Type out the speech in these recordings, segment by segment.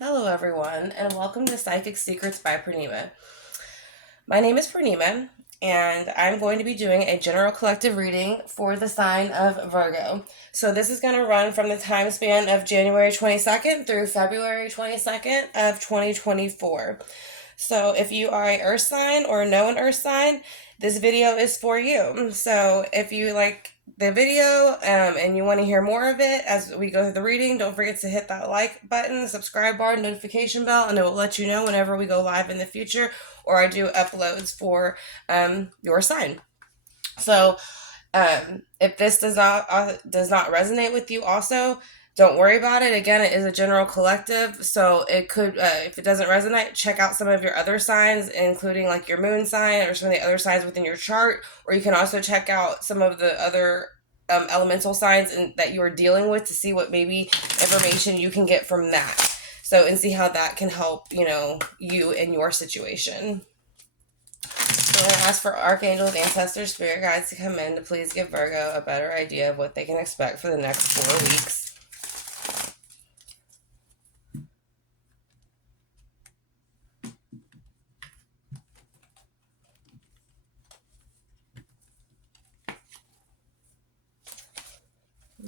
Hello, everyone, and welcome to Psychic Secrets by Purnima. My name is Purnima, and I'm going to be doing a general collective reading for the sign of Virgo. So, this is going to run from the time span of January 22nd through February 22nd of 2024. So, if you are a Earth sign or know an Earth sign, this video is for you. So, if you like the video and you want to hear more of it as we go through the reading, don't forget to hit that like button, subscribe bar, notification bell, and it will let you know whenever we go live in the future or I do uploads for your sign. So if this does not resonate with you, also don't worry about it. Again, it is a general collective, so it could, if it doesn't resonate, check out some of your other signs, including like your moon sign or some of the other signs within your chart, or you can also check out some of the other elemental signs that you are dealing with to see what maybe information you can get from that. So, and see how that can help, you in your situation. So I'm going to ask for archangels, ancestors, spirit guides to come in to please give Virgo a better idea of what they can expect for the next 4 weeks.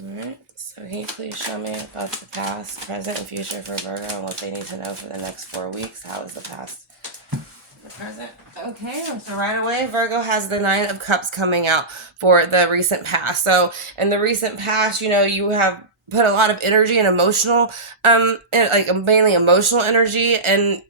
Alright, so can you please show me about the past, present, and future for Virgo and what they need to know for the next 4 weeks? How is the past, the present? Okay, so right away, Virgo has the Nine of Cups coming out for the recent past. So in the recent past, you have put a lot of energy and emotional, and like mainly emotional energy and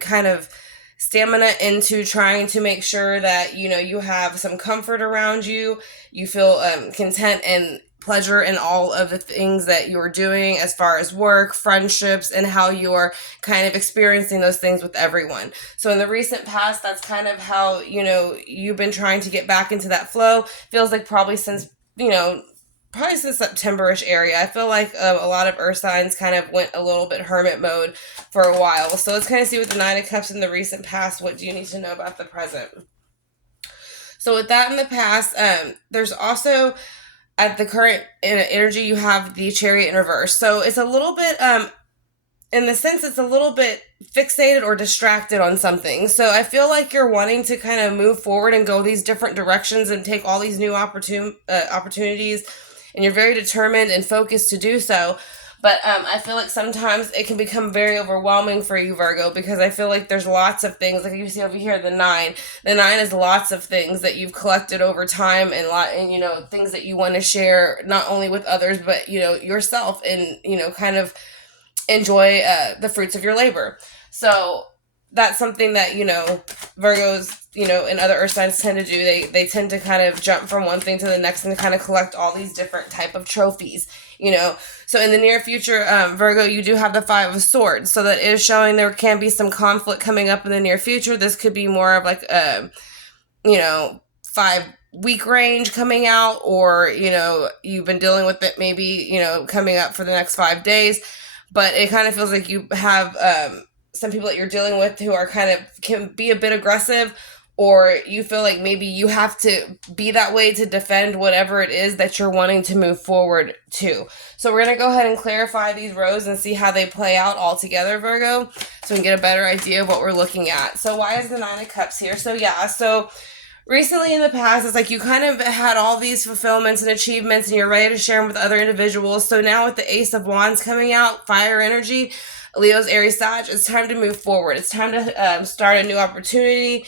kind of stamina into trying to make sure that you have some comfort around you. You feel content and pleasure in all of the things that you're doing as far as work, friendships, and how you're kind of experiencing those things with everyone. So in the recent past, that's kind of how you've been trying to get back into that flow. Feels like probably since September-ish area. I feel like a lot of earth signs kind of went a little bit hermit mode for a while. So let's kind of see with the Nine of Cups in the recent past, what do you need to know about the present? So with that in the past, there's also at the current energy, you have the Chariot in reverse. So it's a little bit, in the sense, it's a little bit fixated or distracted on something. So I feel like you're wanting to kind of move forward and go these different directions and take all these new opportunities, and you're very determined and focused to do so. But I feel like sometimes it can become very overwhelming for you, Virgo, because I feel like there's lots of things. Like you see over here, the nine. The nine is lots of things that you've collected over time, and things that you want to share not only with others but yourself, and kind of enjoy the fruits of your labor. So that's something that Virgos and other earth signs tend to do. They tend to kind of jump from one thing to the next and kind of collect all these different type of trophies. So in the near future, Virgo, you do have the Five of Swords, so that is showing there can be some conflict coming up in the near future. This could be more of like 5-week range coming out, or you've been dealing with it maybe coming up for the next 5 days. But it kind of feels like you have some people that you're dealing with who are can be a bit aggressive, or you feel like maybe you have to be that way to defend whatever it is that you're wanting to move forward to. So we're going to go ahead and clarify these rows and see how they play out all together, Virgo, so we can get a better idea of what we're looking at. So why is the Nine of Cups here? So recently in the past, it's like you kind of had all these fulfillments and achievements and you're ready to share them with other individuals. So now with the Ace of Wands coming out, fire energy, Leo's, Aries, Sag, it's time to move forward. It's time to start a new opportunity,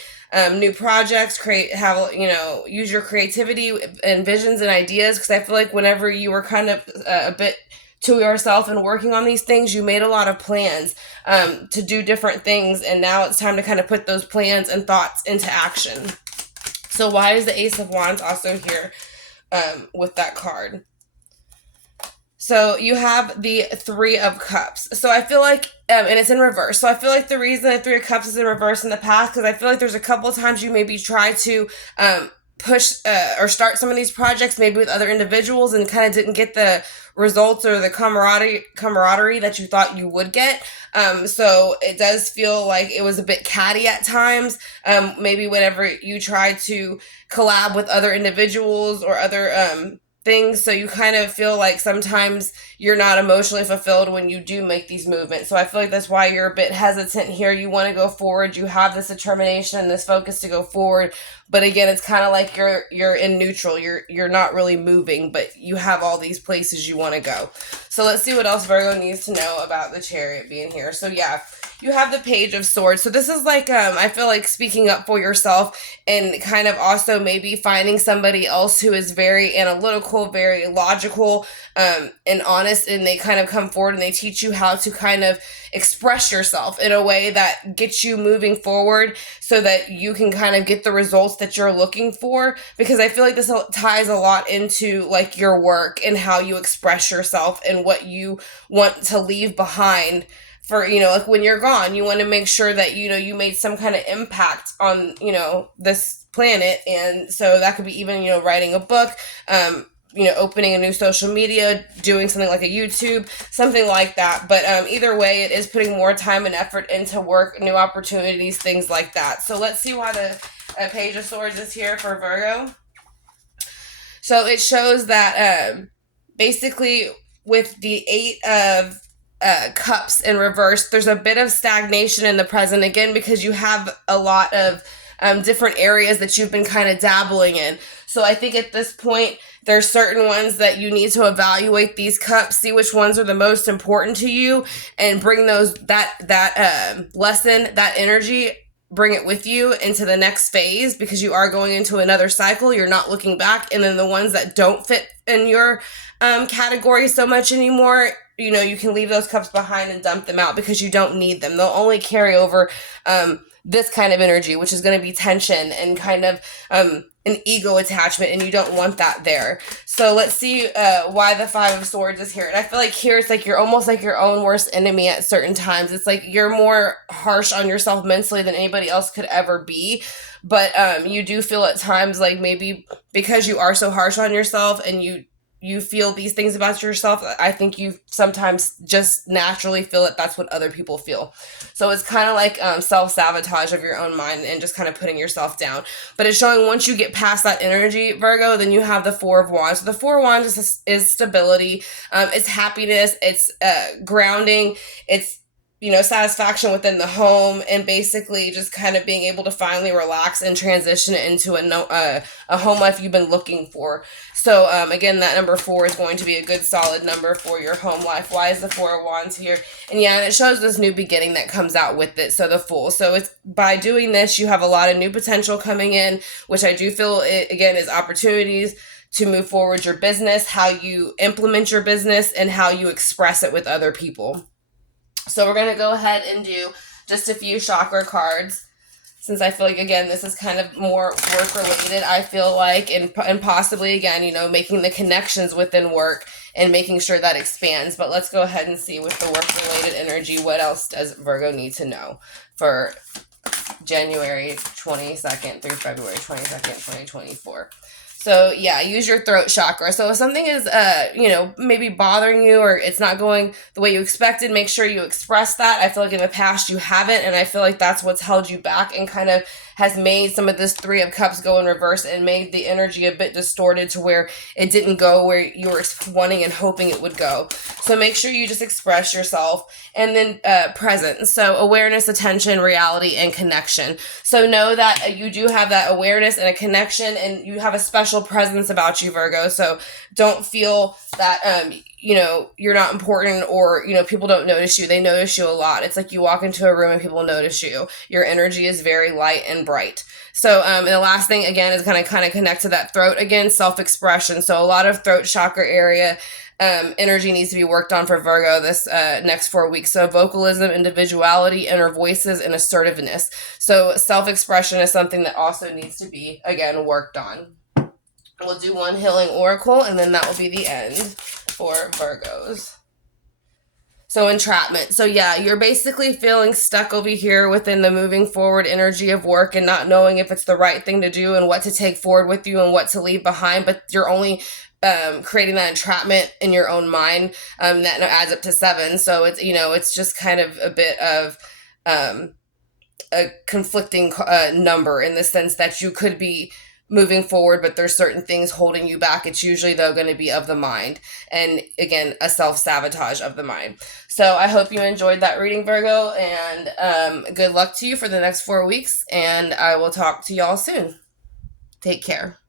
new projects, use your creativity and visions and ideas. Because I feel like whenever you were kind of a bit to yourself and working on these things, you made a lot of plans to do different things. And now it's time to kind of put those plans and thoughts into action. So why is the Ace of Wands also here with that card? So you have the Three of Cups. So I feel like, and it's in reverse. So I feel like the reason the Three of Cups is in reverse in the past, because I feel like there's a couple of times you maybe try to push or start some of these projects maybe with other individuals and kind of didn't get the results or the camaraderie that you thought you would get. So it does feel like it was a bit catty at times. Maybe whenever you try to collab with other individuals or other things, so you kind of feel like sometimes you're not emotionally fulfilled when you do make these movements. So I feel like that's why you're a bit hesitant here. You want to go forward, you have this determination and this focus to go forward, but again, it's kind of like you're in neutral. You're not really moving, but you have all these places you want to go. So let's see what else Virgo needs to know about the Chariot being here. So yeah, you have the Page of Swords. So this is like, I feel like speaking up for yourself and kind of also maybe finding somebody else who is very analytical, very logical, and honest, and they kind of come forward and they teach you how to kind of express yourself in a way that gets you moving forward so that you can kind of get the results that you're looking for. Because I feel like this ties a lot into like your work and how you express yourself and what you want to leave behind for, like when you're gone. You want to make sure that, you made some kind of impact on, this planet. And so that could be even, writing a book, opening a new social media, doing something like a YouTube, something like that. But either way, it is putting more time and effort into work, new opportunities, things like that. So let's see why the Page of Swords is here for Virgo. So it shows that basically with the Eight of Cups in reverse, there's a bit of stagnation in the present, again, because you have a lot of different areas that you've been kind of dabbling in. So I think at this point, there's certain ones that you need to evaluate these cups, see which ones are the most important to you, and bring that lesson, that energy, bring it with you into the next phase, because you are going into another cycle. You're not looking back. And then the ones that don't fit in your category so much anymore, you can leave those cups behind and dump them out because you don't need them. They'll only carry over this kind of energy, which is going to be tension and kind of an ego attachment, and you don't want that there. So let's see why the Five of Swords is here. And I feel like here it's like you're almost like your own worst enemy at certain times. It's like you're more harsh on yourself mentally than anybody else could ever be. But you do feel at times like maybe because you are so harsh on yourself and you feel these things about yourself, I think you sometimes just naturally feel that that's what other people feel. So it's kind of like self-sabotage of your own mind and just kind of putting yourself down. But it's showing once you get past that energy, Virgo, then you have the Four of Wands. So the Four of Wands is stability. It's happiness. It's grounding. It's satisfaction within the home, and basically just kind of being able to finally relax and transition it into a home life you've been looking for. So again, that number 4 is going to be a good solid number for your home life. Why is the Four of Wands here? And yeah, and it shows this new beginning that comes out with it. So the Fool. So it's by doing this, you have a lot of new potential coming in, which I do feel again is opportunities to move forward your business, how you implement your business, and how you express it with other people. So we're going to go ahead and do just a few chakra cards, since I feel like, again, this is kind of more work related, I feel like, and possibly, again, making the connections within work and making sure that expands. But let's go ahead and see with the work related energy, what else does Virgo need to know for January 22nd through February 22nd, 2024. So yeah, use your throat chakra. So if something is, maybe bothering you or it's not going the way you expected, make sure you express that. I feel like in the past you haven't, and I feel like that's what's held you back and kind of has made some of this Three of Cups go in reverse and made the energy a bit distorted to where it didn't go where you were wanting and hoping it would go. So make sure you just express yourself. And then present. So awareness, attention, reality, and connection. So know that you do have that awareness and a connection, and you have a special presence about you, Virgo. So don't feel that, you're not important, or, people don't notice you. They notice you a lot. It's like you walk into a room and people notice you. Your energy is very light and bright. So, and the last thing, again, is kind of connect to that throat again, self-expression. So a lot of throat chakra area energy needs to be worked on for Virgo this next 4 weeks. So vocalism, individuality, inner voices, and assertiveness. So self-expression is something that also needs to be, again, worked on. We'll do one healing oracle, and then that will be the end for Virgos. So entrapment. So yeah, you're basically feeling stuck over here within the moving forward energy of work and not knowing if it's the right thing to do and what to take forward with you and what to leave behind, but you're only creating that entrapment in your own mind that adds up to 7. So it's, it's just kind of a bit of a conflicting number in the sense that you could be moving forward, but there's certain things holding you back. It's usually, though, going to be of the mind. And again, a self sabotage of the mind. So I hope you enjoyed that reading, Virgo, and good luck to you for the next 4 weeks. And I will talk to y'all soon. Take care.